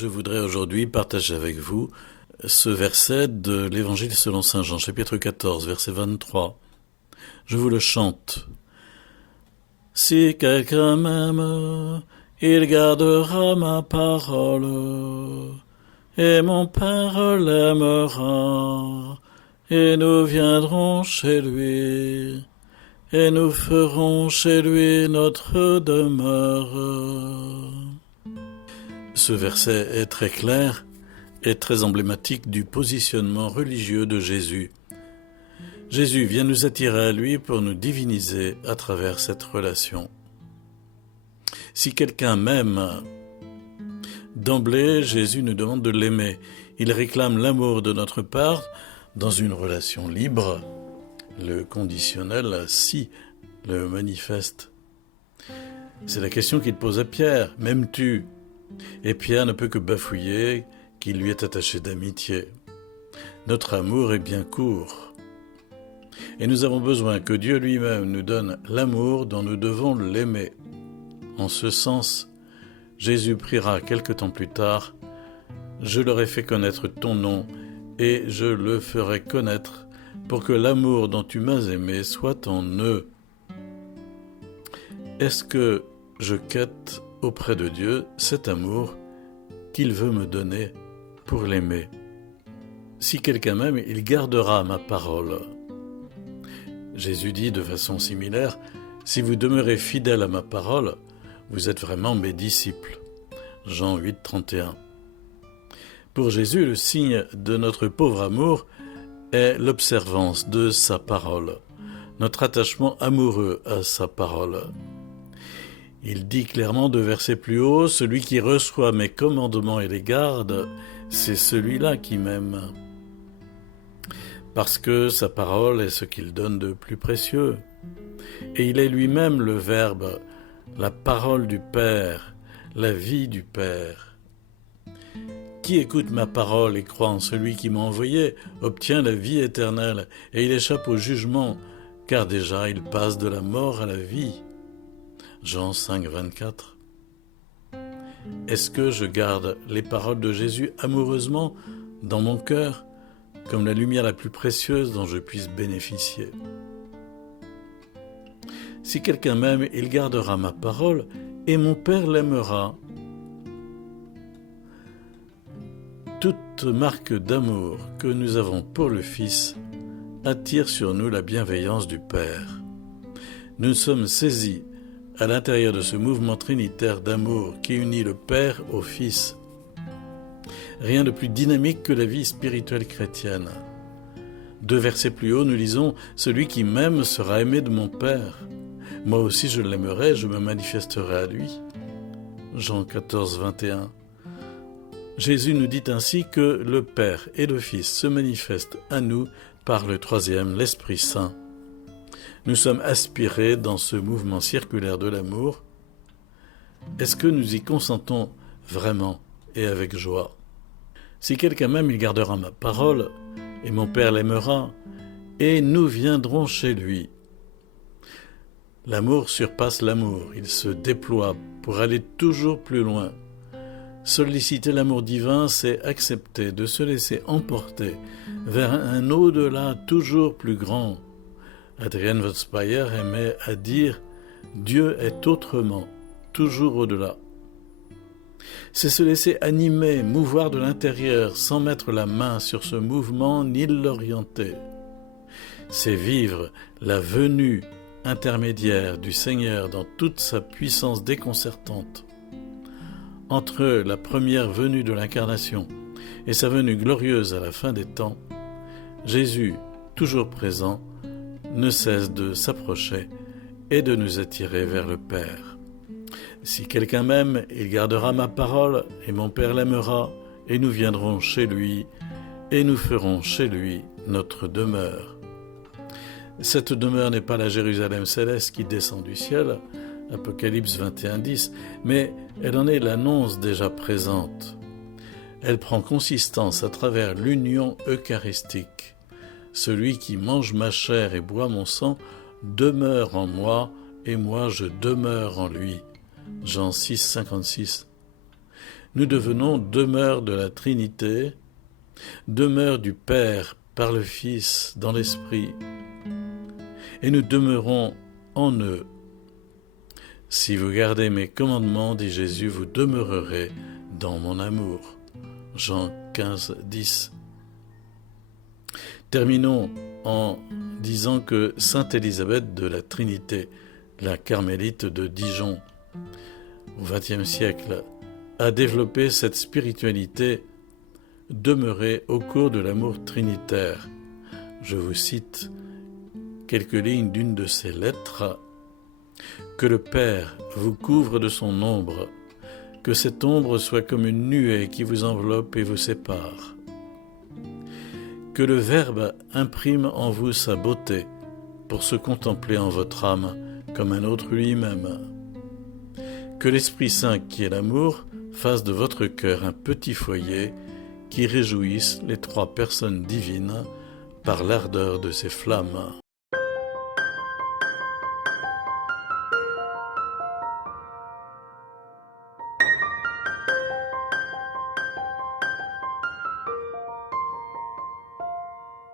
Je voudrais aujourd'hui partager avec vous ce verset de l'Évangile selon saint Jean, chapitre 14, verset 23. Je vous le chante. Si quelqu'un m'aime, il gardera ma parole, et mon Père l'aimera, et nous viendrons chez lui, et nous ferons chez lui notre demeure. Ce verset est très clair et très emblématique du positionnement religieux de Jésus. Jésus vient nous attirer à lui pour nous diviniser à travers cette relation. Si quelqu'un m'aime, d'emblée, Jésus nous demande de l'aimer. Il réclame l'amour de notre part dans une relation libre. Le conditionnel, si, le manifeste. C'est la question qu'il pose à Pierre. M'aimes-tu ? Et Pierre ne peut que bafouiller qu'il lui est attaché d'amitié. Notre amour est bien court. Et nous avons besoin que Dieu lui-même nous donne l'amour dont nous devons l'aimer. En ce sens, Jésus priera quelque temps plus tard « Je leur ai fait connaître ton nom et je le ferai connaître pour que l'amour dont tu m'as aimé soit en eux. » Est-ce que je quête auprès de Dieu cet amour qu'il veut me donner pour l'aimer? Si quelqu'un m'aime, il gardera ma parole. Jésus dit de façon similaire, si vous demeurez fidèles à ma parole, vous êtes vraiment mes disciples. Jean 8, 31. Pour Jésus, le signe de notre pauvre amour est l'observance de sa parole, notre attachement amoureux à sa parole. Il dit clairement 2 versets plus haut, « Celui qui reçoit mes commandements et les garde, c'est celui-là qui m'aime. » Parce que sa parole est ce qu'il donne de plus précieux. Et il est lui-même le Verbe, la parole du Père, la vie du Père. Qui écoute ma parole et croit en celui qui m'a envoyé obtient la vie éternelle et il échappe au jugement, car déjà il passe de la mort à la vie. Jean 5, 24. Est-ce que je garde les paroles de Jésus amoureusement dans mon cœur, comme la lumière la plus précieuse dont je puisse bénéficier? Si quelqu'un m'aime, il gardera ma parole, et mon Père l'aimera. Toute marque d'amour que nous avons pour le Fils attire sur nous la bienveillance du Père. Nous sommes saisis à l'intérieur de ce mouvement trinitaire d'amour qui unit le Père au Fils. Rien de plus dynamique que la vie spirituelle chrétienne. 2 versets plus haut, nous lisons « Celui qui m'aime sera aimé de mon Père. Moi aussi je l'aimerai, je me manifesterai à lui. » Jean 14, 21. Jésus nous dit ainsi que le Père et le Fils se manifestent à nous par le troisième, l'Esprit Saint. Nous sommes aspirés dans ce mouvement circulaire de l'amour. Est-ce que nous y consentons vraiment et avec joie? Si quelqu'un m'aime, il gardera ma parole, et mon Père l'aimera, et nous viendrons chez lui. L'amour surpasse l'amour, il se déploie pour aller toujours plus loin. Solliciter l'amour divin, c'est accepter de se laisser emporter vers un au-delà toujours plus grand. Adrienne Wurzbayer aimait à dire « Dieu est autrement, toujours au-delà ». C'est se laisser animer, mouvoir de l'intérieur sans mettre la main sur ce mouvement ni l'orienter. C'est vivre la venue intermédiaire du Seigneur dans toute sa puissance déconcertante. Entre la première venue de l'Incarnation et sa venue glorieuse à la fin des temps, Jésus, toujours présent, ne cesse de s'approcher et de nous attirer vers le Père. Si quelqu'un m'aime, il gardera ma parole, et mon Père l'aimera, et nous viendrons chez lui, et nous ferons chez lui notre demeure. Cette demeure n'est pas la Jérusalem céleste qui descend du ciel, Apocalypse 21, 10, mais elle en est l'annonce déjà présente. Elle prend consistance à travers l'union eucharistique. Celui qui mange ma chair et boit mon sang demeure en moi, et moi je demeure en lui. Jean 6, 56. nous devenons demeure de la Trinité, demeure du Père par le Fils dans l'Esprit, et nous demeurons en eux. Si vous gardez mes commandements, dit Jésus, vous demeurerez dans mon amour. Jean 15, 10. Terminons en disant que sainte Élisabeth de la Trinité, la carmélite de Dijon, au XXe siècle, a développé cette spiritualité demeurée au cours de l'amour trinitaire. Je vous cite quelques lignes d'une de ses lettres. « Que le Père vous couvre de son ombre, que cette ombre soit comme une nuée qui vous enveloppe et vous sépare. Que le Verbe imprime en vous sa beauté pour se contempler en votre âme comme un autre lui-même. Que l'Esprit Saint qui est l'amour fasse de votre cœur un petit foyer qui réjouisse les trois personnes divines par l'ardeur de ses flammes. »